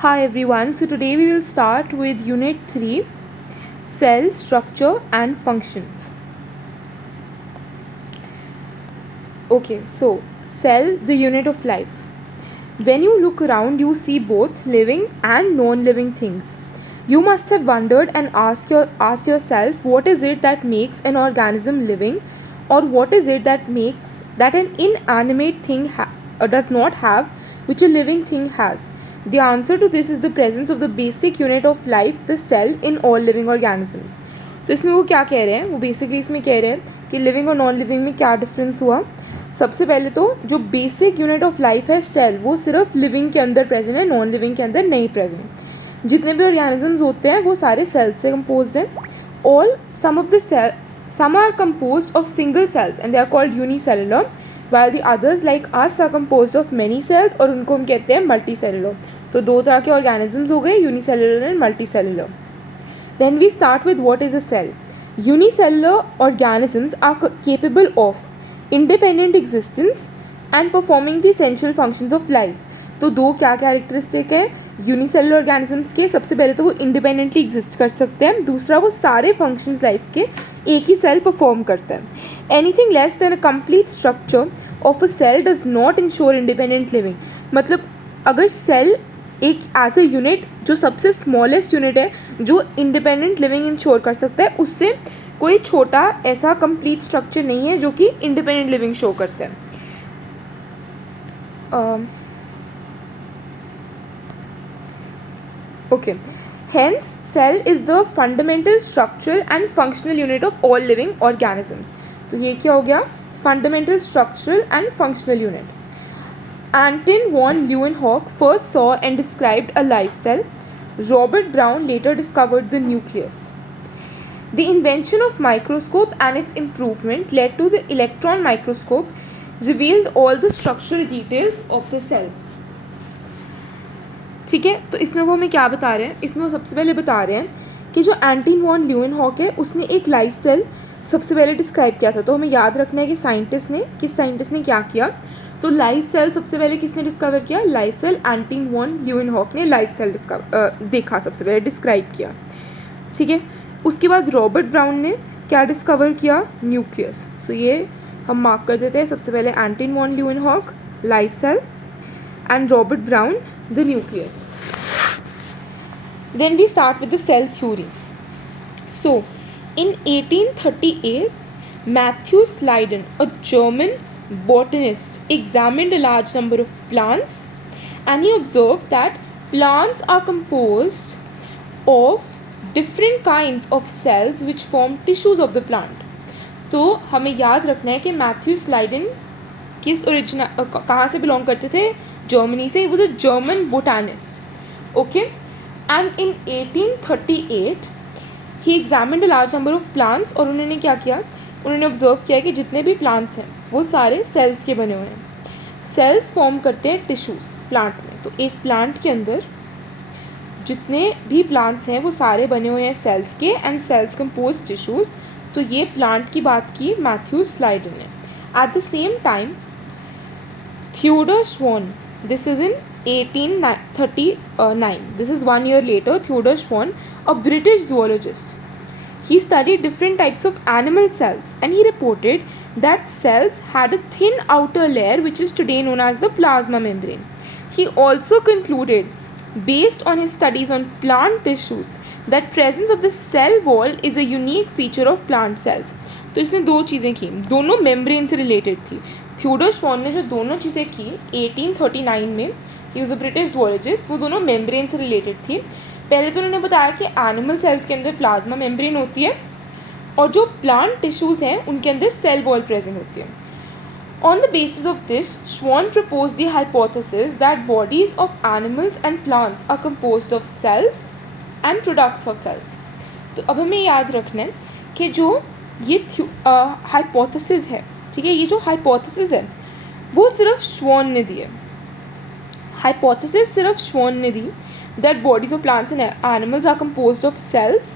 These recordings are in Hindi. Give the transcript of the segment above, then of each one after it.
Hi everyone, so today we will start with Unit 3 Cell Structure and Functions. Okay, so cell, the unit of life. When you look around, you see both living and non living things. You must have wondered and asked yourself what is it that makes an organism living, or what is it that makes that an inanimate thing does not have, which a living thing has. The answer to this is the presence of the basic unit of life, the cell, in all living organisms. तो इसमें वो क्या कह रहे हैं, वो बेसिकली इसमें कह रहे हैं कि लिविंग और नॉन लिविंग में क्या डिफरेंस हुआ. सबसे पहले तो जो बेसिक यूनिट ऑफ लाइफ है सेल, वो सिर्फ लिविंग के अंदर प्रेजेंट है, नॉन लिविंग के अंदर नहीं प्रेजेंट. जितने भी ऑर्गेनिजम्स होते हैं वो सारे सेल्स से कंपोज हैं. All some are composed of single cells and they are called unicellular, while the others like us are composed of many cells और उनको हम कहते हैं multicellular. तो दो तरह के ऑर्गेनिजम्स हो गए, unicellular and multicellular. Then we start with what is a cell. Unicellular organisms are capable of independent existence and performing the essential functions of life. तो दो क्या कैरेक्टरिस्टिक है यूनिसेलुलर ऑर्गेनिजम्स के. सबसे पहले तो वो इंडिपेंडेंटली एग्जिस्ट कर सकते हैं, दूसरा वो सारे फंक्शंस लाइफ के एक ही सेल परफॉर्म करता है. Anything less than a complete structure of a cell does not ensure independent living. मतलब अगर सेल एक एज ए यूनिट जो सबसे स्मॉलेस्ट यूनिट है जो इंडिपेंडेंट लिविंग इंश्योर कर सकता है, उससे कोई छोटा ऐसा कंप्लीट स्ट्रक्चर नहीं है जो कि इंडिपेंडेंट लिविंग शो करता है. Okay, hence cell is the fundamental structural and functional unit of all living organisms. तो ये क्या हो गया, fundamental structural and functional unit. Anton von Leeuwenhoek first saw and described a live cell. Robert Brown later discovered the nucleus. The invention of microscope and its improvement led to the electron microscope, revealed all the structural details of the cell. ठीक है, तो इसमें वो हमें क्या बता रहे हैं, इसमें वो सबसे पहले बता रहे हैं कि जो एंटन वॉन ल्यूवेनहॉक है उसने एक लाइव सेल सबसे पहले डिस्क्राइब किया था. तो हमें याद रखना है कि किस साइंटिस्ट ने क्या किया. तो लाइव सेल सबसे पहले किसने डिस्कवर किया, लाइव सेल एंटन वॉन ल्यूवेनहॉक ने लाइव सेल देखा, सबसे पहले डिस्क्राइब किया. ठीक है, उसके बाद रॉबर्ट ब्राउन ने क्या डिस्कवर किया, न्यूक्लियस. सो ये हम मार्क कर देते हैं, सबसे पहले Anton von Leeuwenhoek live cell and Robert Brown the nucleus. Then we start with the cell theory. So, in 1838, Matthew Sleiden, a German botanist, examined a large number of plants and he observed that plants are composed of different kinds of cells which form tissues of the plant. तो हमें याद रखना है कि मैथ्यू स्लाइडन कहाँ से बिलोंग करते थे, जर्मनी से. वो the German botanist. Okay, and in 1838 he examined a large number of plants. और उन्होंने क्या किया, उन्होंने ऑब्जर्व किया कि जितने भी प्लांट्स हैं वो सारे सेल्स के बने हुए हैं. सेल्स फॉर्म करते हैं टिश्यूज़ प्लांट में. तो एक प्लांट के अंदर जितने भी प्लांट्स हैं वो सारे बने हुए हैं सेल्स के, एंड सेल्स कंपोज टिश्यूज़. तो ये प्लांट की बात की मैथ्यू स्लाइडन ने. At the same time Theodor Schwann, this is in 1839, this is 1 year later, Theodor Schwann, a British zoologist, he studied different types of animal cells and he reported that cells had a thin outer layer which is today known as the plasma membrane. He also concluded, based on his studies on plant tissues, that presence of the cell wall is a unique feature of plant cells. तो इसने दो चीज़ें की, दोनों मेम्ब्रेन से रिलेटेड थी. थियोडर श्वान ने जो दोनों चीज़ें की 1839 में, he was a British zoologist, वो दोनों मेम्ब्रेन से रिलेटेड थी. पहले तो उन्होंने बताया कि एनिमल सेल्स के अंदर प्लाज्मा मेम्ब्रेन होती है और जो प्लांट टिश्यूज़ हैं उनके अंदर सेल वॉल प्रेजेंट होती है. On the basis of this, Schwann proposed the hypothesis that bodies of animals and plants are composed of cells and products of cells. तो अब हमें याद रखना है कि जो ये हाइपोथेसिस है, ठीक है, ये जो हाइपोथेसिस है वो सिर्फ श्वान ने दी है. हाइपोथेसिस सिर्फ श्वान ने दी, that bodies of plants and animals are composed of cells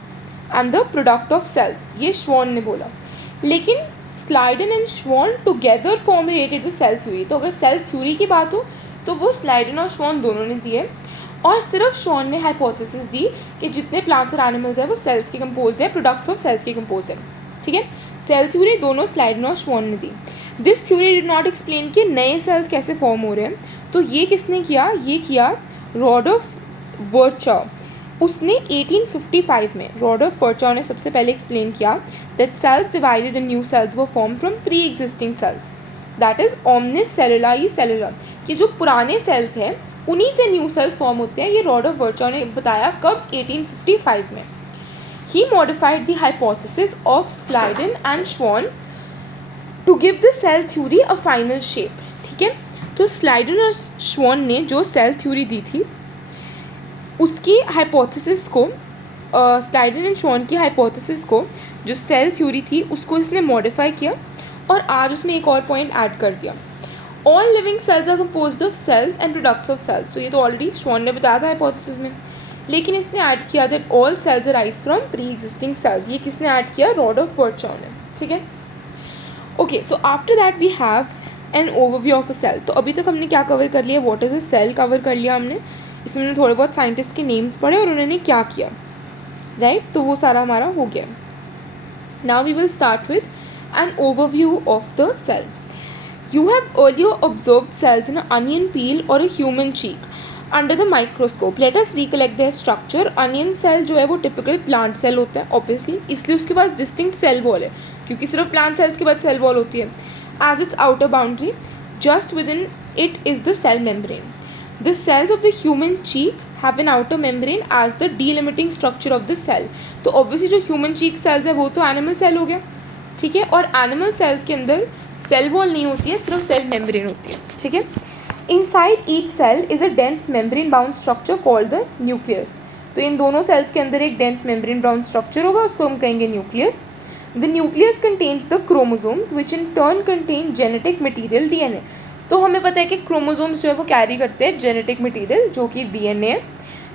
and the product of cells, ये श्वान ने बोला. लेकिन Schleiden and Schwann together formulated the cell theory. तो अगर सेल थ्योरी की बात हो तो वो स्लाइडन और श्वान दोनों ने दी है. और सिर्फ शॉन ने हाइपोथेसिस दी कि जितने प्लांट्स और एनिमल्स हैं वो सेल्स के कंपोज है, प्रोडक्ट्स ऑफ सेल्स के कंपोज है, ठीक है। सेल थ्योरी दोनों स्लाइडन और शॉन ने दी। This theory did not explain कि नए सेल्स कैसे फॉर्म हो रहे हैं, तो ये किसने किया, ये किया रॉडोल्फ वर्चाउ। उसने 1855 में रॉडोल्फ वर्चाउ ने सबसे पहले एक्सप्लेन किया that cells divided in new cells were form from pre existing cells, that is omnis cellulae cellular, कि जो पुराने सेल्स हैं उन्हीं से न्यू सेल्स फॉर्म होते हैं। ये रॉडोल्फ वर्चाउ ने बताया कब, 1855 में। He modified the hypothesis of Schleiden and Schwann to give the cell theory a final shape, ठीक है। तो स्लाइडन और श्वान ने जो सेल थ्योरी दी थी उसकी हाइपोथेसिस को, स्लाइडन एंड श्वान की हाइपोथेसिस को, जो सेल थ्योरी थी उसको इसने मॉडिफाई किया और आज उसमें एक और पॉइंट ऐड कर दिया। All living cells are composed of cells and products of cells. तो ये तो ऑलरेडी श्वान ने बताया था हाइपोथेसिस में, लेकिन इसने ऐड किया that all cells arise from pre existing cells. ये किसने ऐड किया, रॉडोल्फ वर्चाउ ने, ठीक है। Okay, so after that we have an overview of a cell. तो अभी तक हमने क्या कवर कर लिया, what is a cell cover कर लिया हमने। इसमें हमने थोड़े बहुत साइंटिस्ट के नेम्स पढ़े और उन्होंने क्या किया, राइट, तो वो सारा हमारा हो गया। Now we will start with an overview of the cell. You have earlier observed cells in an onion peel or a human cheek under the microscope. Let us recollect their structure. Onion cell जो है वो typical plant cell होता है obviously, इसलिए उसके पास distinct cell wall है, क्योंकि सिर्फ plant cells के बाद cell wall होती है. As its outer boundary, just within it is the cell membrane. The cells of the human cheek have an outer membrane as the delimiting structure of the cell. तो obviously जो human cheek cells है वो तो animal cell हो गया, ठीक है, और animal cells के अंदर सेल वॉल नहीं होती है, सिर्फ सेल मेम्ब्रेन होती है, ठीक है। Inside each cell is a dense membrane bound structure called the nucleus. तो इन दोनों सेल्स के अंदर एक डेंस मेम्ब्रेन बाउंड स्ट्रक्चर होगा, उसको हम कहेंगे nucleus. The nucleus contains the chromosomes which in turn contain genetic material DNA. तो हमें पता है कि क्रोमोसोम्स जो है वो कैरी करते हैं जेनेटिक मटीरियल जो कि डीएनए है,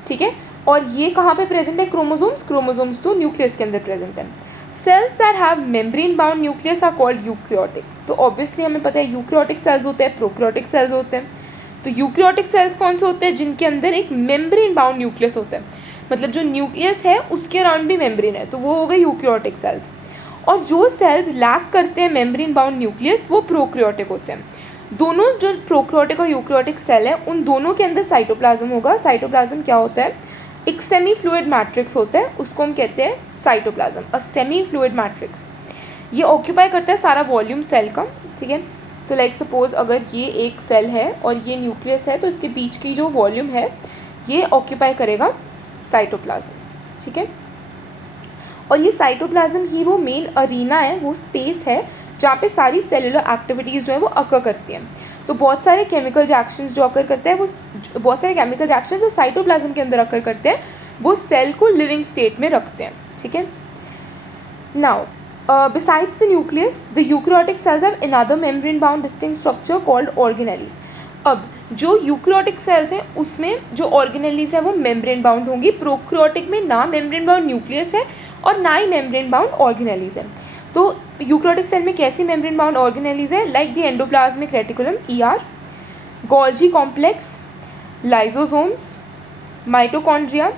ठीक है। और ये कहाँ पे प्रेजेंट है क्रोमोसोम्स, क्रोमोसोम्स तो न्यूक्लियस के अंदर प्रेजेंट है। Cells that have membrane bound nucleus are called eukaryotic. तो ऑब्वियसली हमें पता है यूक्रियोटिक सेल्स होते हैं, प्रोक्रियोटिक सेल्स होते हैं। तो यूक्रियोटिक सेल्स कौन से होते हैं, जिनके अंदर एक मेम्ब्रेन बाउंड न्यूक्लियस होता है, मतलब जो न्यूक्लियस है उसके अराउंड भी मेम्ब्रेन है, तो वो हो गए यूक्रियोटिक सेल्स। और जो सेल्स लैक करते हैं मेम्ब्रेन बाउंड न्यूक्लियस वो प्रोक्रियोटिक होते हैं। दोनों जो प्रोक्रियोटिक और यूक्रियोटिक सेल है उन दोनों के अंदर साइटोप्लाज्म होगा। साइटोप्लाज्म क्या होता है, एक सेमी फ्लूइड मैट्रिक्स होता है, उसको हम कहते हैं cytoplasm, a semi fluid matrix. ये ऑक्यूपाई करता है सारा वॉल्यूम सेल का, ठीक है। तो लाइक सपोज अगर ये एक सेल है और ये न्यूक्लियस है तो इसके बीच की जो वॉल्यूम है ये ऑक्यूपाई करेगा साइटोप्लाज्म, ठीक है। और ये साइटोप्लाज्म ही वो मेन अरीना है, वो स्पेस है जहाँ पे सारी सेलुलर एक्टिविटीज़ जो है वो अकर करती हैं। तो बहुत सारे केमिकल रिएक्शंस जो अकर करते हैं वो, बहुत सारे केमिकल रिएक्शंस जो साइटोप्लाज्म के अंदर अकर करते हैं वो सेल को लिविंग स्टेट में रखते हैं, ठीक है। Now besides the nucleus, the eukaryotic cells have another membrane bound distinct structure called organelles. अब जो यूक्रियोटिक सेल्स हैं उसमें जो ऑर्गेनेलीज है वो मेम्ब्रेन बाउंड होंगी। प्रोक्रियोटिक में ना मेम्ब्रेन बाउंड न्यूक्लियस है और ना ही मेम्ब्रेन बाउंड ऑर्गेनेलीज है। तो यूक्रियोटिक सेल में कैसी मेम्ब्रेन बाउंड ऑर्गेनेलीज है, like the endoplasmic reticulum ER, Golgi complex, lysosomes, mitochondria,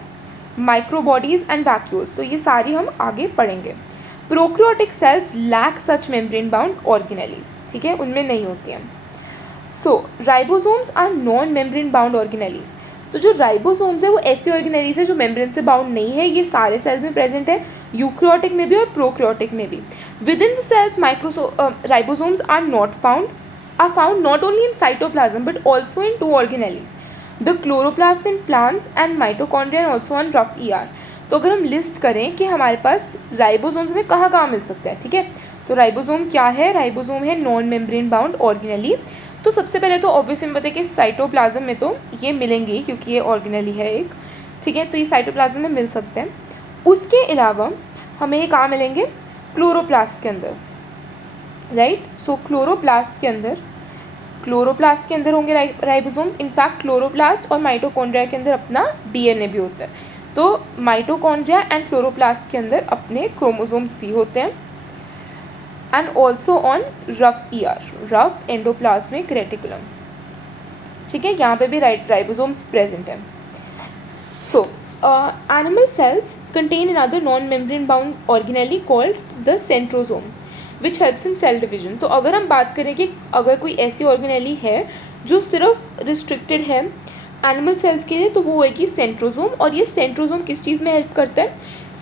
microbodies and vacuoles. तो ये सारी हम आगे पढ़ेंगे। Prokaryotic cells lack such membrane bound organelles, ठीक है, उनमें नहीं होती हैं। So ribosomes are non membrane bound organelles. तो जो राइबोसोम्स है वो ऐसे ऑर्गेनेलीज है जो मेम्ब्रेन से बाउंड नहीं है, ये सारे सेल्स में प्रेजेंट है, यूक्रियोटिक में भी और प्रोक्रियोटिक में भी। Within the cells ribosomes are found not only in cytoplasm but also in 2 organelles, the chloroplast in plants and mitochondria and also on rough ER। तो अगर हम लिस्ट करें कि हमारे पास राइबोसोम्स में कहाँ कहाँ मिल सकते हैं, ठीक है, तो राइबोसोम क्या है, राइबोसोम है नॉन मेम्ब्रेन बाउंड ऑर्गेनेली। तो सबसे पहले तो ऑब्वियसली पता है कि साइटोप्लाज्म में तो ये मिलेंगे क्योंकि ये ऑर्गेनेली है एक, ठीक है, तो ये साइटोप्लाज्म में मिल सकते हैं। उसके अलावा हमें ये कहाँ मिलेंगे, क्लोरोप्लास्ट के अंदर, राइट। सो क्लोरोप्लास्ट के अंदर होंगे राइबोसोम्स। इनफैक्ट क्लोरोप्लास्ट और माइटोकॉन्ड्रिया के अंदर अपना DNA भी होता है। तो माइटोकॉन्ड्रिया एंड क्लोरोप्लास्ट के अंदर अपने क्रोमोसोम्स भी होते हैं and also on rough ER, rough endoplasmic reticulum, ठीक है, यहाँ पे भी राइबोसोम्स प्रेजेंट है। So, animal cells contain another non-membrane bound organelle called the centrosome, which helps in cell division. तो अगर हम बात करें कि अगर कोई ऐसी ऑर्गेनेली है जो सिर्फ रिस्ट्रिक्टेड है एनिमल सेल्स के लिए, तो वो होएगी सेंट्रोजोम. और ये सेंट्रोजोम किस चीज़ में हेल्प करता है?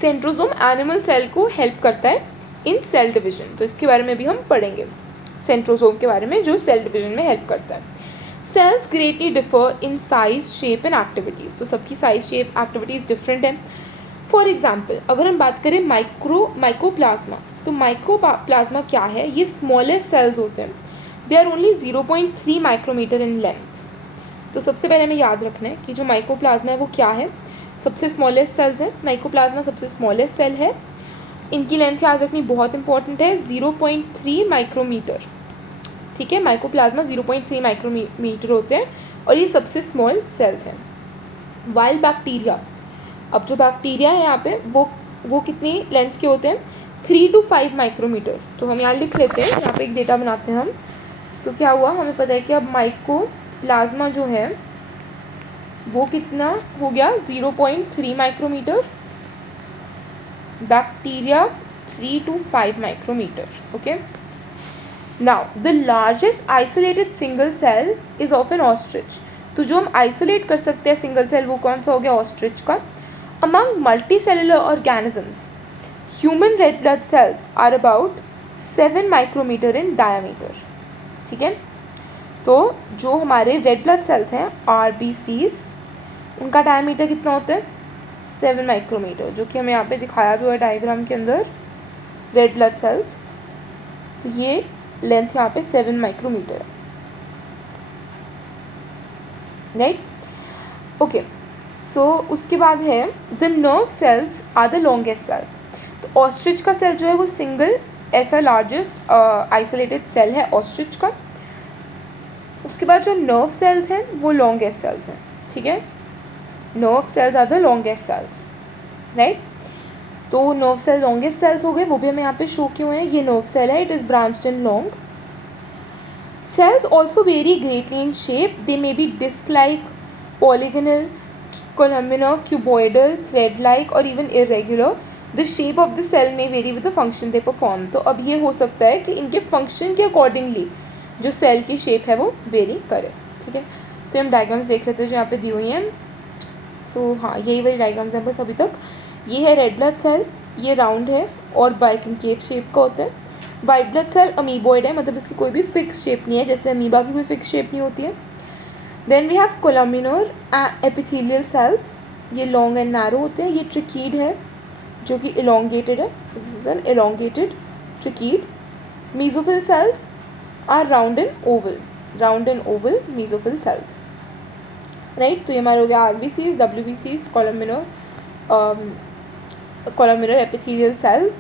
सेंट्रोजोम एनिमल सेल को हेल्प करता है इन सेल डिविजन. तो इसके बारे में भी हम पढ़ेंगे, सेंट्रोजोम के बारे में, जो सेल डिविजन में हेल्प करता है. Cells greatly differ in size, shape and activities. तो सबकी साइज, शेप, एक्टिविटीज़ डिफरेंट है. फॉर एग्जाम्पल, अगर हम बात करें माइकोप्लाज्मा, तो माइकोप्लाज्मा क्या है? ये स्मॉलेस्ट सेल्स होते हैं. They are only 0.3 micrometre in length. तो सबसे पहले हमें याद रखना है कि जो माइकोप्लाज्मा है वो क्या है? सबसे स्मॉलेस्ट सेल्स है. माइकोप्लाज्मा सबसे स्मॉलेस्ट सेल है. इनकी लेंथ याद रखनी बहुत इंपॉर्टेंट है, 0.3 माइक्रोमीटर. ठीक है, माइकोप्लाज्मा 0.3 माइक्रोमीटर होते हैं और ये सबसे स्मॉल सेल्स हैं. वाइल बैक्टीरिया, अब जो बैक्टीरिया है यहाँ पे वो कितनी लेंथ के होते हैं? 3 to 5 माइक्रोमीटर. तो हम यहाँ लिख लेते हैं, यहाँ पे एक डेटा बनाते हैं हम. तो क्या हुआ, हमें पता है कि अब माइकोप्लाज्मा जो है वो कितना हो गया? 0.3 micrometre. Bacteria 3 to 5 micrometre. Okay. Now, the largest isolated single cell is of an ostrich. तो जो हम आइसोलेट कर सकते हैं सिंगल सेल, वो कौन सा हो गया? ऑस्ट्रिच का. Among multicellular organisms, human red blood cells are about 7 micrometer in diameter. ठीक है, तो जो हमारे रेड ब्लड सेल्स हैं RBCs, उनका डायमीटर कितना होता है? 7 माइक्रोमीटर, जो कि हमें यहाँ पे दिखाया भी हुआ है डायग्राम के अंदर. रेड ब्लड सेल्स, तो ये लेंथ यहाँ पे 7 माइक्रोमीटर है. राइट. ओके. सो उसके बाद है the nerve cells are the longest cells. तो ऑस्ट्रिच का सेल जो है वो सिंगल ऐसा लार्जेस्ट आइसोलेटेड सेल है ऑस्ट्रिच का. उसके बाद जो नर्व सेल्स हैं वो लॉन्गेस्ट सेल्स हैं. ठीक है, nerve cells are the longest cells. Right. तो नर्व सेल लॉन्गेस्ट सेल्स हो गए, वो भी हमें यहाँ पे शो किए हुए हैं. ये नर्व सेल है, it is branched in long. Cells also very greatly in shape. They may be disc like, polygonal, columnar, cuboidal, thread like और even irregular. The shape of the cell may vary with the function they perform. तो अब ये हो सकता है कि इनके फंक्शन के अकॉर्डिंगली जो सेल की शेप है वो वेरी करे. ठीक है, तो हम डायग्राम्स देख लेते हैं जो यहाँ पे दी हुई हैं. सो हाँ, यही वाली डायग्राम्स हैं बस अभी तक. ये है रेड ब्लड सेल, ये राउंड है और बाइकनकेव शेप का होता है. वाइट ब्लड सेल अमीबॉइड है, मतलब इसकी कोई भी फिक्स शेप नहीं है, जैसे अमीबा की कोई फिक्स शेप नहीं होती है. Then we have columnar epithelial cells, ये लॉन्ग एंड नैरो होते हैं. ये ट्रिकीड है जो कि इलोंगेटेड है, so this is an elongated tracheid. Mesophyll cells are round and oval mesophyll cells. Right. तो ये हमारे हो गया RBCs, WBCs, columnar epithelial cells,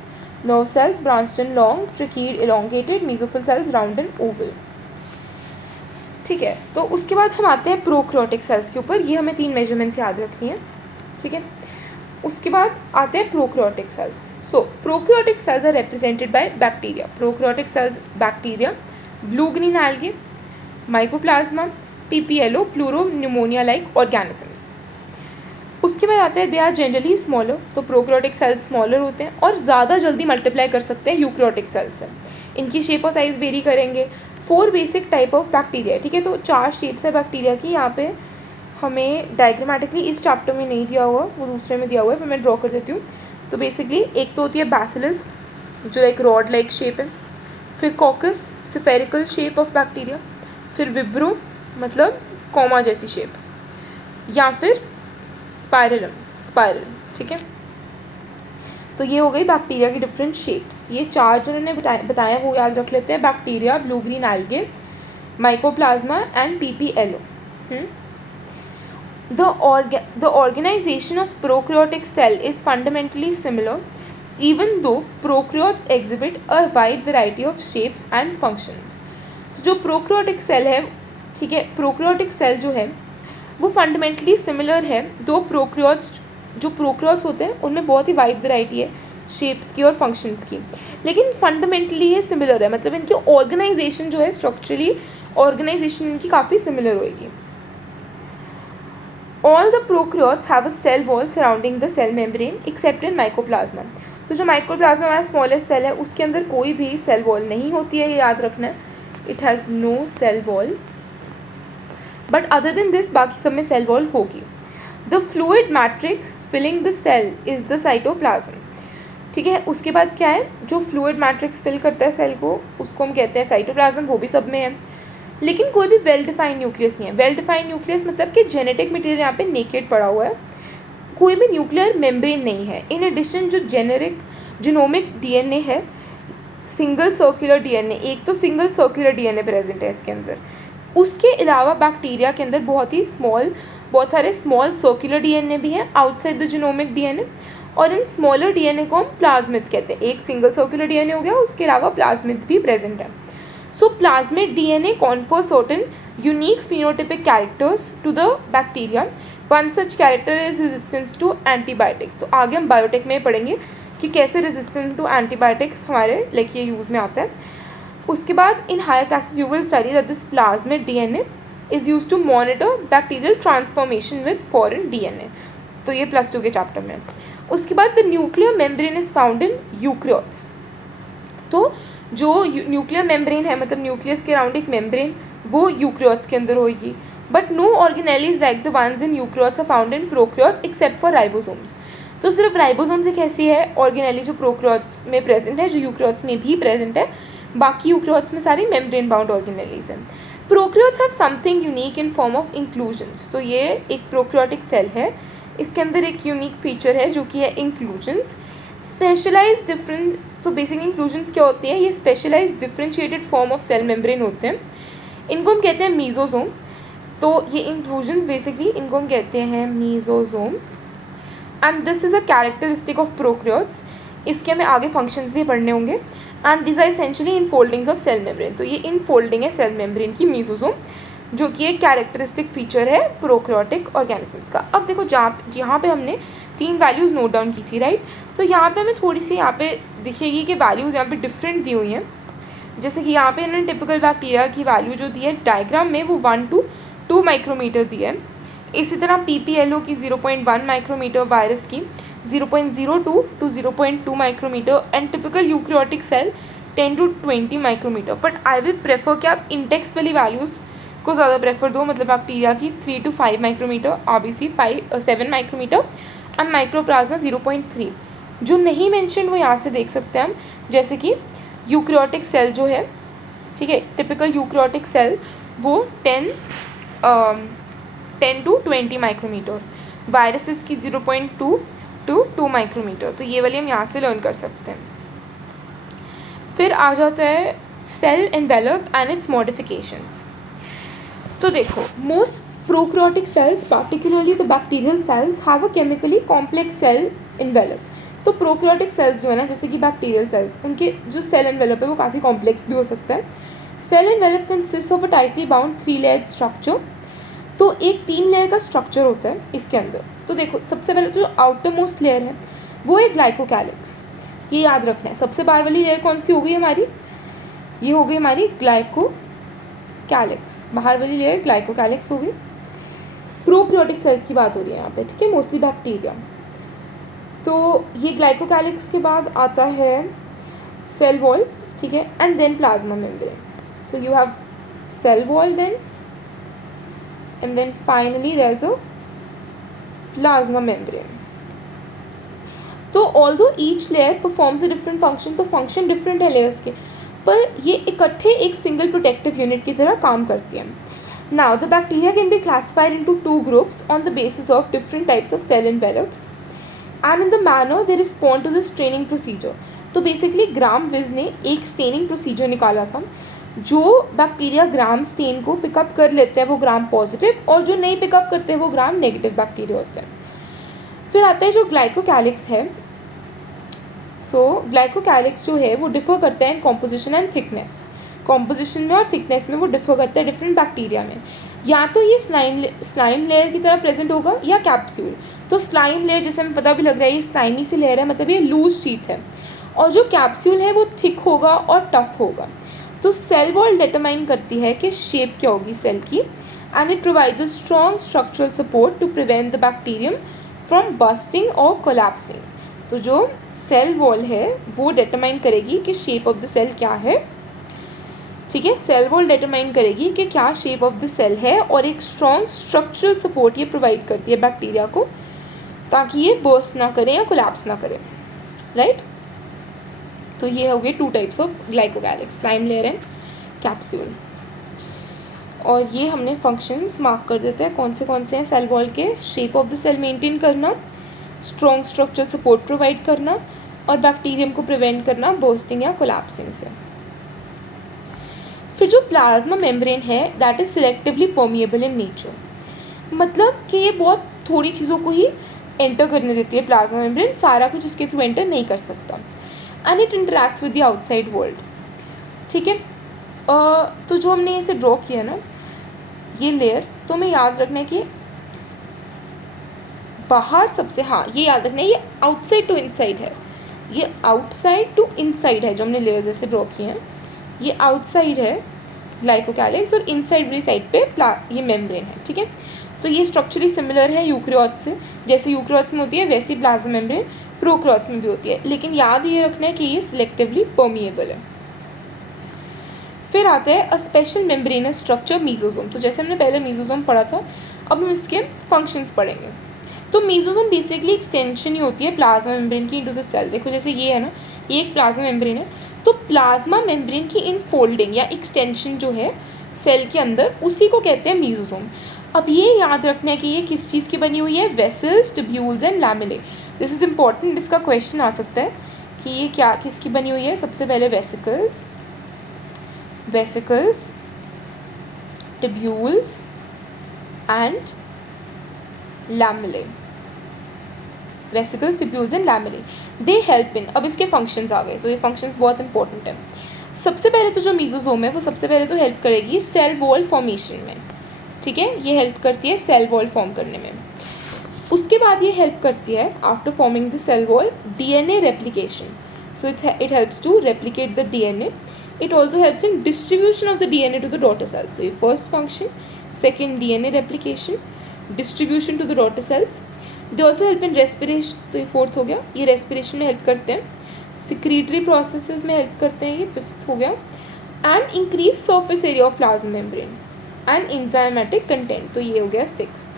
nerve cells branched and long, tracheid elongated, mesophyll cells round and oval. ठीक है, तो उसके बाद हम आते हैं प्रोकैरियोटिक सेल्स के ऊपर. ये हमें 3 मेजरमेंट्स याद रखनी है. ठीक है, उसके बाद आते हैं prokaryotic cells. So prokaryotic cells are represented by bacteria. Prokaryotic cells bacteria, blue green algae, mycoplasma, PPLO, pleuropneumonia like organisms. उसके बाद आते हैं दे आर जनरली स्मॉलर. तो प्रोकैरियोटिक सेल्स स्मॉलर होते हैं और ज़्यादा जल्दी मल्टीप्लाई कर सकते हैं यूकैरियोटिक सेल्स से. इनकी शेप और साइज वेरी करेंगे. 4 बेसिक टाइप ऑफ बैक्टीरिया. ठीक है, तो 4 शेप्स है बैक्टीरिया की. यहाँ पे हमें डायग्रामेटिकली इस चैप्टर में नहीं दिया हुआ, वो दूसरे में दिया हुआ है, पर मैं ड्रॉ कर देती हूँ. तो बेसिकली एक तो होती है बैसिलस, जो एक रॉड लाइक शेप है. फिर caucus, spherical shape of bacteria. फिर विब्रो, मतलब कॉमा जैसी शेप, या फिर स्पाइरल. ठीक है, तो ये हो गई बैक्टीरिया की डिफरेंट शेप्स. ये 4 जो उन्होंने बताया वो याद रख लेते हैं. Bacteria, blue green algae, mycoplasma and PPLO. The organization of prokaryotic cell is fundamentally similar, even though prokaryotes exhibit a wide variety of shapes and functions. जो प्रोकैरियोटिक सेल है, ठीक है, प्रोकैरियोटिक सेल जो है वो फंडामेंटली सिमिलर है. दो प्रोकैरियोट्स होते हैं उनमें बहुत ही वाइड वैरायटी है शेप्स की और फंक्शंस की, लेकिन फंडामेंटली ये सिमिलर है. मतलब इनकी ऑर्गेनाइजेशन जो है, स्ट्रक्चरली ऑर्गेनाइजेशन इनकी काफ़ी सिमिलर होएगी. All the prokaryotes have a cell wall surrounding the cell membrane except in mycoplasma. तो जो माइकोप्लाज्मा हमारा स्मॉलेस्ट सेल है उसके अंदर कोई भी सेल वॉल नहीं होती है, ये याद रखना है, it has no cell wall, but other than this बाकी सब में सेल वॉल होगी। The fluid matrix filling the cell is the cytoplasm. ठीक है, उसके बाद क्या है, जो फ्लूइड मैट्रिक्स फिल करता है सेल को उसको हम कहते हैं साइटोप्लाज्म, वो भी सब में है। लेकिन कोई भी वेल डिफाइंड न्यूक्लियस नहीं है। वेल डिफाइंड न्यूक्लियस मतलब कि जेनेटिक मटेरियल यहाँ पे नेकेड पड़ा हुआ है, कोई भी न्यूक्लियर मेम्ब्रेन नहीं है। इन एडिशन जो जीनोमिक डीएनए है, सिंगल सर्कुलर डीएनए, एक तो सिंगल सर्कुलर डीएनए प्रेजेंट है इसके अंदर, उसके अलावा बैक्टीरिया के अंदर बहुत सारे स्मॉल सर्कुलर डीएनए भी हैं आउटसाइड द जीनोमिक डीएनए, और इन स्मॉलर डीएनए को हम प्लाज्मिड्स कहते हैं। एक सिंगल सर्कुलर डीएनए हो गया, उसके अलावा प्लाज्मिड्स भी प्रेजेंट है। So plasmid DNA confers certain unique phenotypic characters to the bacteria. One such character is resistance to antibiotics. तो आगे हम बायोटेक में पढ़ेंगे कि कैसे resistance to antibiotics हमारे ये यूज़ में आता है। उसके बाद in higher classes you will study that this plasmid DNA is used to monitor bacterial transformation with foreign DNA. तो ये +2 के चैप्टर में। उसके बाद the nuclear membrane is found in eukaryotes. तो जो न्यूक्लियर मेम्ब्रेन है, मतलब न्यूक्लियस के अराउंड एक मेम्ब्रेन, वो यूक्रियोट्स के अंदर होगी। But no organelles like the ones in eukaryotes are found in prokaryotes except for ribosomes. तो सिर्फ राइबोसोम्स एक ऐसी है ऑर्गेनेली जो प्रोकैरियोट्स में प्रेजेंट है, जो यूक्रियोट्स में भी प्रेजेंट है, बाकी यूक्रियोट्स में सारी मेम्ब्रेन बाउंड ऑर्गेनेलीज हैं। Prokaryotes have something unique in form of inclusions. तो ये एक प्रोकैरियोटिक सेल है, इसके अंदर एक यूनिक फीचर है जो कि है इंक्लूजन्स। स्पेशलाइज डिफरेंट, तो बेसिक इंक्लूजन्स क्या होती है, ये specialise differentiated form of cell membrane होते हैं, इनको हम कहते हैं मीजोसोम। तो ये इंक्लूजन्स बेसिकली इनको हम कहते हैं mesosome, and this is a characteristic of prokaryotes. इसके हमें आगे फंक्शंस भी पढ़ने होंगे। And this are essentially infoldings of cell membrane. तो ये इनफोल्डिंग है सेल मेम्ब्रेन की, मीजोसोम, जो कि एक कैरेक्टरिस्टिक फीचर है प्रोकैरियोटिक ऑर्गेनिजम्स का। अब देखो यहाँ पे हमने 3 वैल्यूज़ नोट डाउन की थी, राइट। तो यहाँ पे हमें थोड़ी सी यहाँ पे दिखेगी कि वैल्यूज़ यहाँ पे डिफरेंट दी हुई हैं। जैसे कि यहाँ पे इन्होंने टिपिकल बैक्टीरिया की वैल्यू जो दी है डायग्राम में, वो 1 to 2 माइक्रोमीटर दी है। इसी तरह PPLO की 0.1 माइक्रोमीटर, वायरस की 0.02 to 0.2 micrometre, and typical eukaryotic cell 10 to 20 micrometre. But I will prefer कि आप इंडेक्स वाली वैल्यूज़ को ज़्यादा प्रेफर दो, मतलब बैक्टीरिया की 3 to 5 micrometre, RBC 7 micrometre, and mycoplasma 0.3। जो नहीं मेंशन वो यहाँ से देख सकते हैं हम, जैसे कि यूक्रियोटिक सेल जो है, ठीक है, टिपिकल यूक्रियोटिक सेल वो 10 to 20 माइक्रोमीटर, वायरसेस की 0.2 to 2 माइक्रोमीटर। तो ये वाली हम यहाँ से लर्न कर सकते हैं। फिर आ जाता है cell envelope and its modifications. तो देखो, most prokaryotic cells, particularly the bacterial cells, have a chemically complex cell envelope. तो प्रोकैरियोटिक सेल्स जो है ना, जैसे कि बैक्टीरियल सेल्स, उनके जो सेल एनवेलप है वो काफ़ी कॉम्प्लेक्स भी हो सकता है। Cell envelope consist of a tightly bound 3 layer structure. तो एक 3 लेयर का स्ट्रक्चर होता है इसके अंदर। तो देखो, सबसे पहले तो जो आउटर मोस्ट लेयर है वो है ग्लाइकोकैलिक्स, ये याद रखना है। सबसे बाहर वाली लेयर कौन सी हो गई हमारी, ये हो गई हमारी ग्लाइकोकैलिक्स, बाहर वाली लेयर ग्लाइकोकैलिक्स हो गई। प्रोकैरियोटिक सेल्स की बात हो रही है यहाँ पे, ठीक है, मोस्टली बैक्टीरिया। तो ये ग्लाइकोकैलिक्स के बाद आता है सेल वॉल, ठीक है, and then plasma membrane. So you have cell wall then, and then finally there is a plasma membrane. तो although each layer performs a different function, तो फंक्शन डिफरेंट है लेयर्स के, पर ये इकट्ठे एक सिंगल प्रोटेक्टिव यूनिट की तरह काम करती हैं। Now, the bacteria can be classified into 2 groups on the basis of different types of cell envelopes and in the manner they respond to the staining procedure. तो बेसिकली ग्राम विज ने एक स्टेनिंग प्रोसीजर निकाला था, जो बैक्टीरिया ग्राम स्टेन को पिकअप कर लेते हैं वो ग्राम पॉजिटिव, और जो नहीं पिकअप करते हैं वो ग्राम नेगेटिव बैक्टीरिया होते हैं। फिर आता है जो ग्लाइकोकैलिक्स है। सो ग्लाइकोकैलिक्स जो है वो डिफर करते हैं इन कॉम्पोजिशन एंड थिकनेस, कॉम्पोजिशन में और थिकनेस में वो डिफर करता है डिफरेंट बैक्टीरिया में। या तो ये स्लाइम लेयर की तरह प्रेजेंट होगा या कैप्सूल। तो स्लाइम लेयर, जैसे हमें पता भी लग रहा है ये स्लाइमी सी लेयर है, मतलब ये लूज शीट है, और जो कैप्सूल है वो थिक होगा और टफ होगा। तो सेल वॉल डिटरमाइन करती है कि शेप क्या होगी सेल की, and it provides a strong structural support to prevent the bacterium from bursting or collapsing. तो जो सेल वॉल है वो डिटरमाइन करेगी कि शेप ऑफ द सेल क्या है, ठीक है. सेल वॉल डिटरमाइन करेगी कि क्या शेप ऑफ द सेल है, और एक स्ट्रॉन्ग स्ट्रक्चरल सपोर्ट ये प्रोवाइड करती है बैक्टीरिया को ताकि ये बर्स्ट ना करें या कोलैप्स ना करें, राइट. तो ये हो गए two types of glycocalyx, slime layer and capsule. और ये हमने फंक्शंस मार्क कर देते हैं कौन से हैं सेल वॉल के. Shape of the cell maintain करना, स्ट्रॉन्ग स्ट्रक्चरल सपोर्ट प्रोवाइड करना, और बैक्टीरियम को प्रिवेंट करना बर्स्टिंग या कोलैप्सिंग से. फिर जो प्लाज्मा मेम्ब्रेन है that is selectively permeable in nature, मतलब कि ये बहुत थोड़ी चीज़ों को ही एंटर करने देती है प्लाज्मा मेम्ब्रेन, सारा कुछ इसके थ्रू एंटर नहीं कर सकता. And it interacts with the outside world, ठीक है. तो जो हमने इसे ड्रॉ किया ना ये लेयर, तो हमें याद रखना है कि बाहर सबसे, हाँ ये याद रखना है ये आउटसाइड टू इनसाइड है, ये आउटसाइड टू इनसाइड है जो हमने लेयर्स ऐसे ड्रॉ किए हैं. ये आउटसाइड है ग्लाइकोकैलिक्स और इनसाइड वाली साइड पे ये मेम्ब्रेन है, ठीक है. तो ये स्ट्रक्चरली सिमिलर है यूकैरियोट्स से, जैसे यूकैरियोट्स में होती है वैसी प्लाज्मा मेम्ब्रेन प्रोकैरियोट्स में भी होती है, लेकिन याद ये रखना है कि ये सिलेक्टिवली परमिएबल है. फिर आता है a special membranous structure mesosome. तो जैसे हमने पहले मीजोसोम पढ़ा था, अब हम इसके फंक्शंस पढ़ेंगे. तो मीजोसोम बेसिकली एक्सटेंशन ही होती है प्लाज्मा मेम्ब्रेन की इनटू द सेल. देखो जैसे ये है ना, ये एक प्लाज्मा मेम्ब्रेन है, तो प्लाज्मा मेम्ब्रेन की इनफोल्डिंग या एक्सटेंशन जो है सेल के अंदर, उसी को कहते हैं मीजोसोम. अब ये याद रखना है कि ये किस चीज़ की बनी हुई है, vesicles, tubules and lamellae. This is important, इसका क्वेश्चन आ सकता है कि ये क्या किसकी बनी हुई है. सबसे पहले vesicles, tubules and lamellae. Vesicles, tubules and lamellae they help in. अब इसके फंक्शंस आ गए, सो ये फंक्शंस बहुत इंपॉर्टेंट है. सबसे पहले तो जो मीजोसोम है वो सबसे पहले तो हेल्प करेगी सेल वॉल फॉर्मेशन में, ठीक है. ये हेल्प करती है सेल वॉल फॉर्म करने में. उसके बाद ये हेल्प करती है after forming the cell wall DNA replication. So it helps to replicate the DNA. It also helps in distribution of the DNA to the daughter cells. So ये first function. Second DNA replication, distribution to the daughter cells. They also help in respiration, तो ये फोर्थ हो गया. ये रेस्पिरेशन में हेल्प करते हैं. सिक्रीटरी प्रोसेसेस में हेल्प करते हैं, ये फिफ्थ हो गया. And increase surface area of plasma membrane and enzymatic content, तो ये हो गया सिक्स्थ.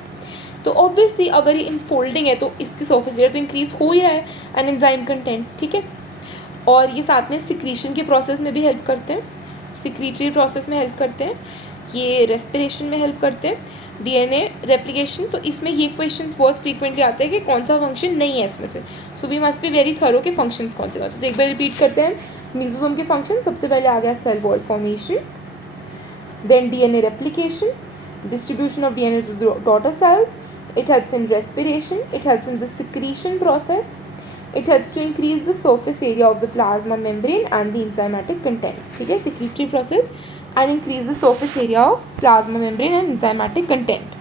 तो ऑब्वियसली अगर ये इनफोल्डिंग है तो इसकी सर्फेस एरिया तो इंक्रीज हो ही रहा है, एंड एंजाइम कंटेंट, ठीक है. और ये साथ में सिक्रीशन के प्रोसेस में भी हेल्प करते हैं, सिक्रीटरी प्रोसेस में हेल्प करते हैं, ये रेस्पिरेशन में हेल्प करते हैं, डीएनए रेप्लिकेशन. तो इसमें ये क्वेश्चंस बहुत फ्रीक्वेंटली आते हैं कि कौन सा फंक्शन नहीं है इसमें से. So we must be very thorough के फंक्शंस कौन से. तो एक बार रिपीट करते हैं मीजोसोम के फंक्शन. सबसे पहले आ गया cell wall formation, then DNA replication, distribution of DNA to the daughter cells. It helps in respiration. It helps in the secretion process. It helps to increase the surface area of the plasma membrane and the enzymatic content. ठीक है, secretory process and increase the surface area of plasma membrane and enzymatic content.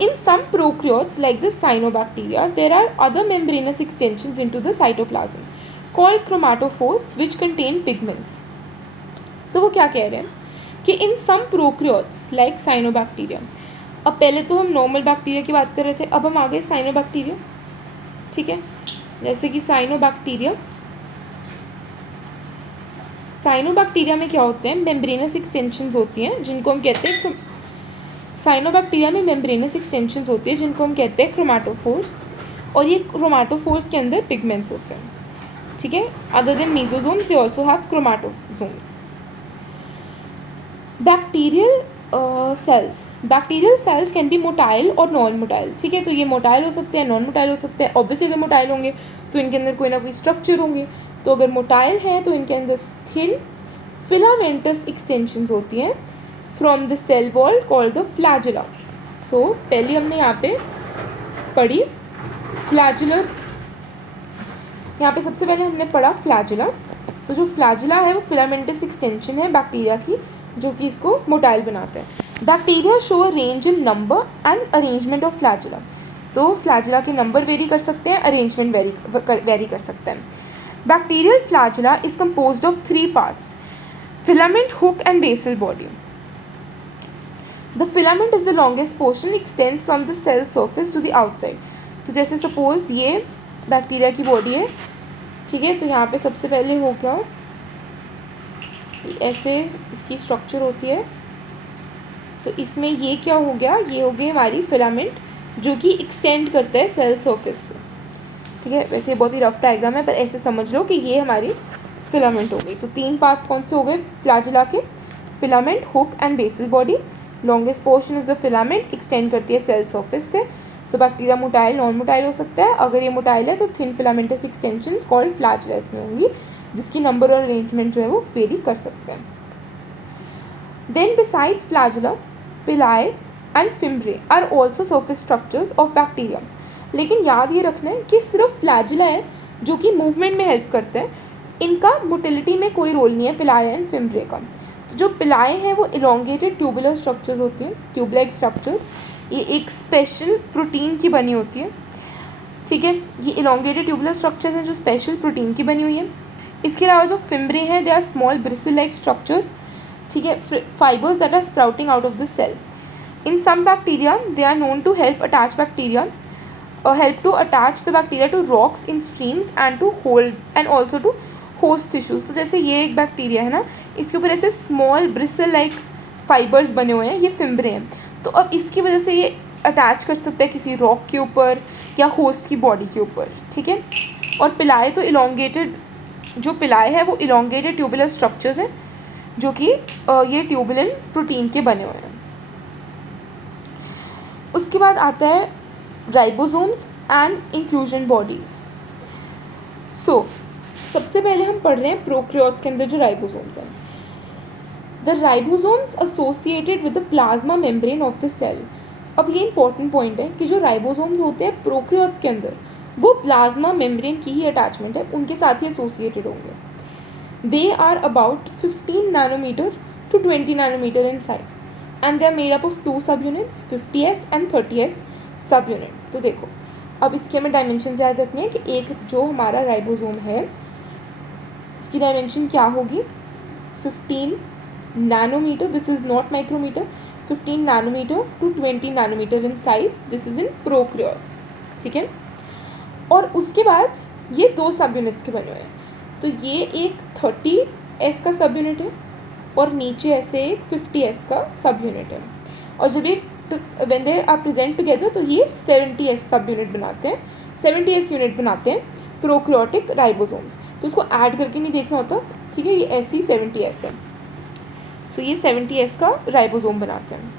In some prokaryotes like the cyanobacteria, there are other membranous extensions into the cytoplasm called chromatophores which contain pigments. तो वो क्या कह रहे हैं कि इन सम प्रोकैरियोट्स लाइक साइनोबैक्टीरिया. अब पहले तो हम नॉर्मल बैक्टीरिया की बात कर रहे थे, अब हम आ गए साइनोबैक्टीरिया, ठीक है. जैसे कि साइनोबैक्टीरिया में क्या होते हैं, मेम्ब्रेनस एक्सटेंशंस होती हैं जिनको हम कहते हैं, साइनोबैक्टीरिया में मेम्ब्रेनस एक्सटेंशंस होती है जिनको हम कहते हैं क्रोमाटोफोर्स. और ये क्रोमाटोफोर्स के अंदर पिगमेंट्स होते हैं, ठीक है. Other than mesosomes they also have chromatosomes. Bacterial cells can be motile और नॉन मोटाइल, ठीक है. तो ये मोटाइल हो सकते हैं, नॉन मोटाइल हो सकते हैं. ऑब्वियसली अगर मोटाइल होंगे तो इनके अंदर कोई ना कोई स्ट्रक्चर होंगे. तो अगर मोटाइल है तो इनके अंदर थिन फिलामेंटस एक्सटेंशंस होती हैं from the cell wall called the flagella. So पहले हमने यहाँ पे पढ़ी फ्लैजुलर, यहाँ पे सबसे पहले हमने पढ़ा फ्लैजुला. तो जो फ्लैजुला है वो फिलामेंटस एक्सटेंशन है बैक्टीरिया की जो कि इसको मोटाइल बनाते हैं. Bacteria show a range in number and arrangement of flagella. तो फ्लैजुला के नंबर वेरी कर सकते हैं, अरेंजमेंट वेरी कर सकते हैं. Bacterial flagella is composed of 3 parts, filament, hook and basal body. The filament is the longest portion, extends from the cell surface to the outside. तो जैसे सपोज ये बैक्टीरिया की बॉडी है, ठीक है, तो यहाँ पे सबसे पहले हो क्या, ऐसे इसकी स्ट्रक्चर होती है, तो इसमें ये क्या हो गया, ये हो गई हमारी फिलामेंट जो कि एक्सटेंड करता है सेल सर्फेस से, ठीक है। वैसे बहुत ही रफ डायग्राम है, पर ऐसे समझ लो कि ये हमारी फिलामेंट हो गई। तो 3 पार्ट्स कौन से हो गए फ्लैजेला के, filament, hook and basal body. Longest portion is the filament, extend करती है सेल सर्फेस से। तो बैक्टीरिया मोटाइल, नॉन मोटाइल हो सकता है। अगर ये मोटाइल है तो thin filamentous extensions called flagella इसमें होंगी, जिसकी नंबर और अरेंजमेंट जो है वो वेरी कर सकते हैं। Then besides flagella, pili and fimbriae are also surface structures of bacteria. लेकिन याद ये रखना है कि सिर्फ फ्लैजेला है जो कि मूवमेंट में हेल्प करते हैं, इनका मोटिलिटी में कोई रोल नहीं है पिलाई एंड फिम्ब्रे का। तो जो पिलाई हैं वो इलोंगेटेड ट्यूबुलर स्ट्रक्चर्स होती हैं, ट्यूब लाइक स्ट्रक्चर्स, ये एक स्पेशल प्रोटीन की बनी होती है, ठीक है। ये इलोंगेटेड ट्यूबुलर स्ट्रक्चर्स हैं जो स्पेशल प्रोटीन की बनी हुई है। इसके अलावा जो फिम्ब्रे हैं they are small bristle like structures, ठीक है, fibres that are sprouting out of the cell. In some bacteria they are known to help attach bacteria, help to attach the bacteria to rocks in streams and to hold and also to host tissues। तो जैसे ये एक बैक्टीरिया है ना, इसके ऊपर ऐसे स्मॉल ब्रिसल लाइक फाइबर्स बने हुए हैं, ये फिम्ब्रे हैं। तो अब इसकी वजह से ये अटैच कर सकते हैं किसी रॉक के ऊपर या होस्ट की बॉडी के ऊपर, ठीक है। और पिलाए तो इलोंगेटेड, जो पिलाए है वो इलोंगेटेड ट्यूबुलर स्ट्रक्चर्स हैं जो कि ये ट्यूबुलिन प्रोटीन के बने हुए हैं। उसके बाद आता है राइबोसोम्स एंड इंक्लूजन बॉडीज। सो सबसे पहले हम पढ़ रहे हैं प्रोकैरियोट्स के अंदर जो राइबोसोम्स हैं। The ribosomes associated with the plasma membrane of the cell. अब ये इंपॉर्टेंट पॉइंट है कि जो राइबोसोम्स होते हैं प्रोकैरियोट्स के अंदर, वो प्लाज्मा मेम्ब्रेन की ही अटैचमेंट है, उनके साथ ही एसोसिएटेड होंगे। They are about 15 nanometre to 20 nanometre in size and they are made up of 2 सब यूनिट्स, 50s एंड 30s सब यूनिट। तो देखो अब इसके हमें डायमेंशन याद रखनी है कि एक जो हमारा राइबोसोम है उसकी डायमेंशन क्या होगी, 15 nanometre, this is not micrometre, 15 nanometre to 20 nanometre in size, this is in prokaryotes, ठीक है। और उसके बाद ये 2 सब यूनिट्स के बने हुए हैं। तो ये एक 30s का सब यूनिट है और नीचे ऐसे एक 50s का सब यूनिट है। और जब ये when they are present together तो ये 70s सब यूनिट बनाते हैं, 70s यूनिट बनाते हैं प्रोकैरियोटिक राइबोसोम्स। तो उसको ऐड करके नहीं देखना होता, ठीक है, ये ऐसे ही 70s है। सो ये 70s का राइबोसोम बनाते हैं।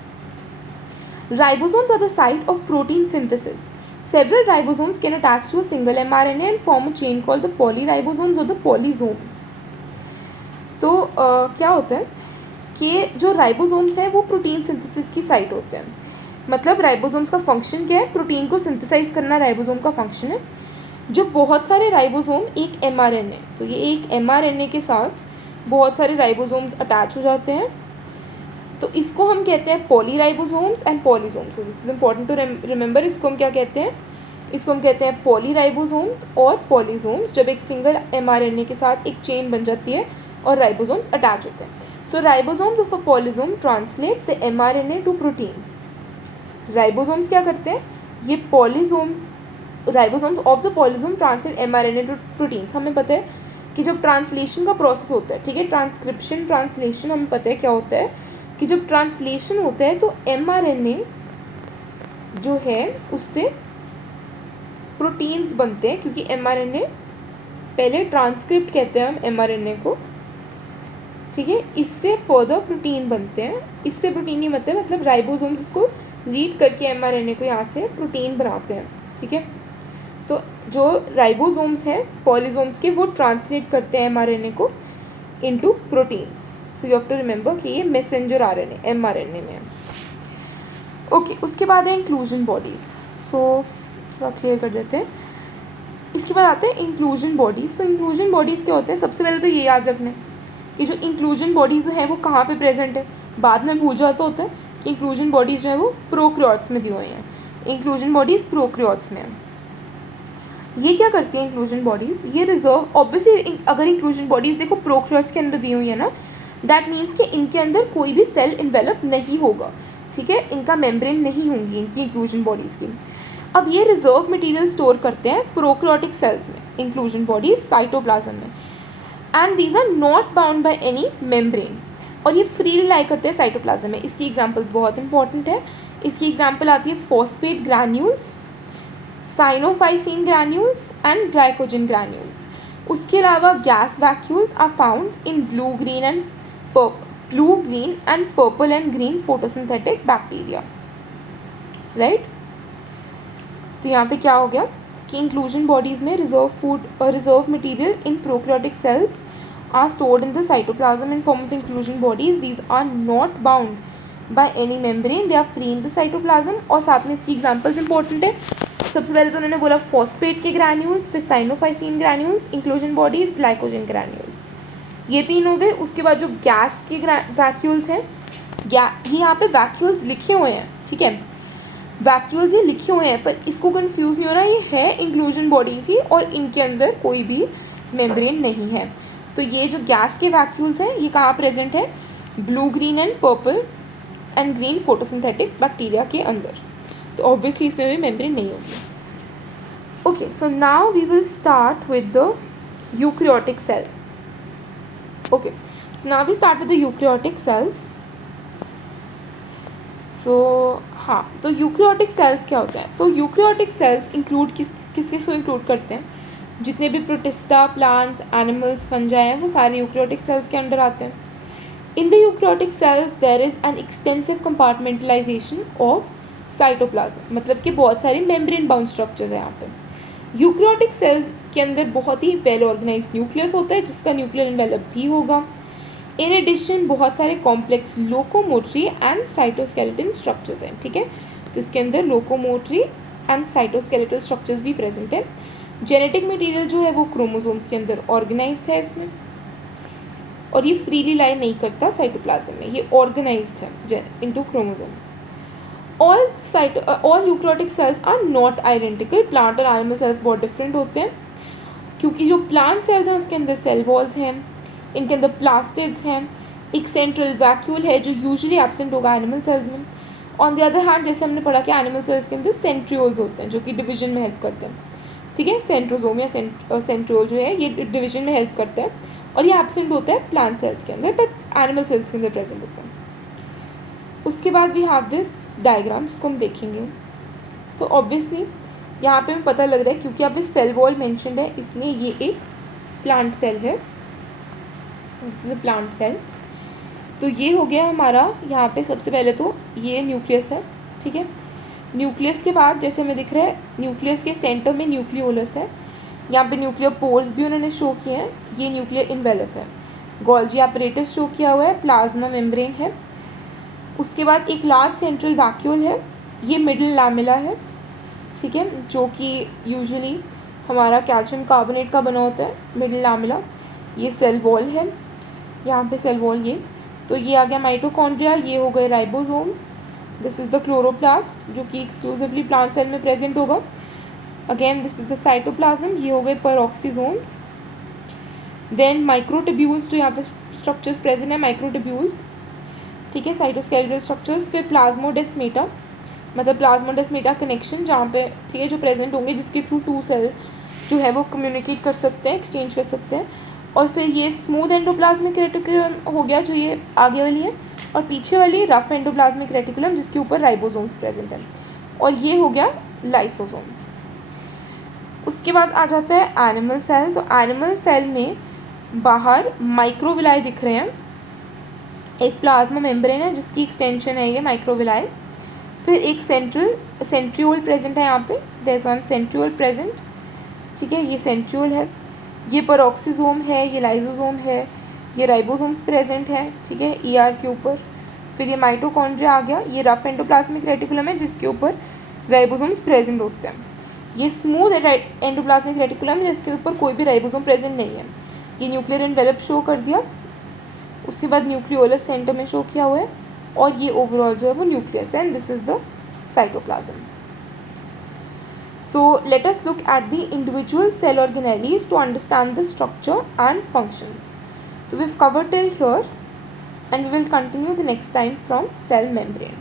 Ribosomes are the site of protein synthesis. Several ribosomes can attach to a single mRNA and form a chain called the polyribosomes और द पॉलीसोम्स। तो क्या होता है कि जो राइबोसोम्स हैं वो प्रोटीन सिंथेसिस की साइट होते हैं। मतलब राइबोसोम्स का फंक्शन क्या है, प्रोटीन को सिंथेसाइज करना राइबोसोम का फंक्शन है। जो बहुत सारे राइबोसोम एक mRNA, तो ये एक mRNA के साथ बहुत सारे राइबोसोम्स अटैच हो जाते हैं, तो इसको हम कहते हैं पॉलीराइबोसोम्स एंड पॉलीसोम्स। तो this is important to remember, इसको हम क्या कहते हैं, इसको हम कहते हैं पॉलीराइबोसोम्स और पॉलीसोम्स। जब एक सिंगल mRNA के साथ एक चेन बन जाती है और राइबोसोम्स अटैच होते हैं। So ribosomes of a polysome translate the mRNA to proteins. Ribosomes क्या करते हैं, ये polysome, ribosomes of the polysome translate mRNA to proteins. हमें पता है कि जब ट्रांसलेशन का प्रोसेस होता है, ठीक है, ट्रांसक्रिप्शन ट्रांसलेशन, हमें पता है क्या होता है कि जब ट्रांसलेशन होता है तो mRNA जो है उससे प्रोटीन्स बनते हैं, क्योंकि mRNA पहले ट्रांसक्रिप्ट कहते हैं हम mRNA को, ठीक है, इससे फर्दर प्रोटीन बनते हैं। इससे प्रोटीन नहीं बनते, मतलब राइबोसोम्स इसको रीड करके mRNA को यहाँ से प्रोटीन बनाते हैं, ठीक है। तो जो राइबोसोम्स हैं पॉलीसोम्स के, वो ट्रांसलेट करते हैं mRNA को into proteins. So you have to remember कि ये मैसेंजर RNA mRNA में है। ओके, उसके बाद है इंक्लूजन बॉडीज़। सो थोड़ा क्लियर कर देते हैं। इसके बाद आते हैं इंक्लूजन बॉडीज़। तो इंक्लूजन बॉडीज़ क्या होते हैं, सबसे पहले तो ये याद रखना है कि जो इंक्लूजन बॉडीज़ है वो कहाँ पे प्रेजेंट है। बाद में भूल जाता होता है कि इंक्लूजन बॉडीज़ जो है वो प्रोकैरियोट्स में दी हुई हैं। इंक्लूजन बॉडीज़ प्रोकैरियोट्स में है। ये क्या करती है इंक्लूजन बॉडीज़, ये रिजर्व, ऑब्वियसली अगर इंक्लूजन बॉडीज़ देखो प्रोकैरियोट्स के अंदर दी हुई है ना, दैट मीन्स कि इनके अंदर कोई भी सेल इन्वेलप नहीं होगा, ठीक है, इनका मेम्ब्रेन नहीं होंगी इनकी इंक्लूजन बॉडीज़ की। अब ये रिजर्व मटेरियल स्टोर करते हैं प्रोकैरियोटिक सेल्स में, इंक्लूजन बॉडीज साइटोप्लाज्म में, and these are not bound by any membrane, और ये फ्रीली लाई करते हैं साइटोप्लाज्म में। इसकी एग्जांपल्स बहुत इंपॉर्टेंट है। इसकी एग्जांपल आती है phosphate granules, cyanophycin granules and glycogen granules. उसके अलावा gas vacuoles are found in blue green and purple and green photosynthetic bacteria, right. तो यहाँ पे क्या हो गया कि इंक्लूजन बॉडीज़ में reserve material in prokaryotic cells are stored in the cytoplasm in form of inclusion bodies. These are not bound by any membrane, they are free in the cytoplasm. और साथ में इसकी एग्जांपल्स इंपॉर्टेंट है। सबसे पहले तो उन्होंने बोला फॉस्फेट के ग्रैन्यूल्स, फिर cyanophycin granules, inclusion bodies, glycogen granules, ये तीन हो गए। उसके बाद जो गैस के वैक्यूल्स हैं, ये यहाँ पे वैक्यूल्स लिखे हुए हैं, ठीक है, वैक्यूल्स ये लिखे हुए हैं, पर इसको कंफ्यूज नहीं होना, ये है इंक्लूजन बॉडीज ही और इनके अंदर कोई भी मेम्ब्रेन नहीं है। तो ये जो गैस के वैक्यूल्स हैं ये कहाँ प्रेजेंट है, blue green and purple and green photosynthetic bacteria के अंदर। तो ऑब्वियसली इसमें भी मेम्ब्रेन नहीं होगी। Okay, so now we will start with the eukaryotic cell. Okay, so now we start with the eukaryotic cells. So हाँ, तो यूकैरियोटिक सेल्स क्या होता है? तो यूकैरियोटिक सेल्स इंक्लूड किसके को इंक्लूड करते हैं? जितने भी प्रोटिस्टा, प्लांट्स, एनिमल्स, फंजाई हैं, वो सारे यूकैरियोटिक सेल्स के अंडर आते हैं। In the eukaryotic cells there is an extensive compartmentalisation of cytoplasm, मतलब कि बहुत सारे मेम्ब्रेन बाउंड स्ट्रक्चर्स हैं यहाँ पे। यूकैरियोटिक सेल्स के अंदर बहुत ही वेल ऑर्गेनाइज न्यूक्लियस होता है जिसका न्यूक्लियर एनवेलप भी होगा। इन एडिशन बहुत सारे complex locomotory and cytoskeleton structures हैं, ठीक है। तो इसके अंदर लोकोमोटरी एंड साइटोस्केलेटल स्ट्रक्चर्स भी प्रेजेंट है। जेनेटिक मटेरियल जो है वो क्रोमोसोम्स के अंदर ऑर्गेनाइज्ड है इसमें, और ये फ्रीली लाई नहीं करता साइटोप्लाज्म में, ये ऑर्गेनाइज्ड है into chromosomes. All eukaryotic cells are not identical. Plant और एनिमल सेल्स बहुत डिफरेंट होते हैं, क्योंकि जो प्लांट सेल्स हैं उसके अंदर सेल वॉल्स हैं, इनके अंदर प्लास्टिड्स हैं, एक सेंट्रल वैक्यूल है जो यूजुअली एब्सेंट होगा एनिमल सेल्स में। ऑन द अदर हैंड, जैसे हमने पढ़ा कि एनिमल सेल्स के अंदर सेंट्रियोल्स होते हैं जो कि डिवीजन में हेल्प करते हैं, ठीक है। सेंट्रोजोम या सेंट्रियोल जो है ये डिवीजन में हेल्प करता है, और ये एब्सेंट होता है प्लांट सेल्स के अंदर, बट एनिमल सेल्स के अंदर प्रेजेंट होता है। उसके बाद वी हैव दिस डायग्राम जिसको हम देखेंगे। तो ऑब्वियसली यहाँ पे हमें पता लग रहा है, क्योंकि अब इस सेल वॉल मेंशन्ड है, इसलिए ये एक प्लांट सेल है। This is a plant cell. तो ये हो गया हमारा, यहाँ पे सबसे पहले तो ये न्यूक्लियस है, ठीक है। न्यूक्लियस के बाद जैसे हमें दिख रहा है, न्यूक्लियस के सेंटर में न्यूक्लियोलस है, यहाँ पे न्यूक्लियर पोर्स भी उन्होंने शो किए हैं, ये न्यूक्लियर इन्वेलप है। गोल्जी apparatus शो किया हुआ है, प्लाज्मा मेम्ब्रेन है। उसके बाद एक लार्ज सेंट्रल वैक्यूल है, ये मिडिल लैमेला है, ठीक है, जो कि यूजुअली हमारा कैल्शियम कार्बोनेट का बना होता है, मिडिल लैमेला। ये सेल वॉल है, यहाँ पे सेल वॉल ये। तो ये आ गया माइटोकॉन्ड्रिया, ये हो गए ribosomes, this is the chloroplast जो कि एक्सक्लूसिवली प्लांट सेल में प्रेजेंट होगा। Again this is the cytoplasm, ये हो गए पेरोक्सीसोम्स। देन माइक्रोट्यूब्यूल्स, जो यहाँ पे स्ट्रक्चर्स प्रेजेंट है, माइक्रोट्यूब्यूल्स, ठीक है, साइटोस्केलेटल स्ट्रक्चर्स। फिर प्लाज्मोडेस्मेटा, मतलब प्लाज्मोडेस्मेटा कनेक्शन जहाँ पे, ठीक है, जो प्रेजेंट होंगे जिसके थ्रू टू सेल जो है वो कम्युनिकेट कर सकते हैं, एक्सचेंज कर सकते हैं। और फिर ये स्मूथ एंडोप्लाज्मिक रेटिकुलम हो गया जो ये आगे वाली है, और पीछे वाली रफ एंडोप्लाज्मिक रेटिकुलम जिसके ऊपर राइबोसोम्स प्रेजेंट है, और ये हो गया लाइसोसोम। उसके बाद आ जाता है एनिमल सेल। तो एनिमल सेल में बाहर माइक्रोविलाई दिख रहे हैं, एक प्लाज्मा मेम्ब्रेन है जिसकी एक्सटेंशन है ये माइक्रोविलाई। फिर एक सेंट्रियोल प्रेजेंट है, यहाँ पे there is one centriole present, ठीक है, ये सेंट्रियोल है। ये पेरोक्सीसोम है, ये लाइसोसोम है, ये राइबोसोम्स प्रेजेंट है, ठीक है, ईआर के ऊपर। फिर ये माइटोकॉन्ड्रिया आ गया, ये रफ एंडोप्लाज्मिक रेटिकुलम है जिसके ऊपर राइबोसोम्स प्रेजेंट होते हैं। ये स्मूथ एंडोप्लाज्मिक रेटिकुलम है जिसके ऊपर कोई भी राइबोसोम प्रेजेंट नहीं है। ये न्यूक्लियर एनवेलप शो कर दिया। उसके बाद न्यूक्लियोलस सेंटर में शो किया हुआ है, और ये ओवरऑल जो है वो न्यूक्लियस है, and this is the cytoplasm. So let us look at the individual cell organelles to understand the structure and functions. So we've covered till here, and we will continue the next time from cell membrane.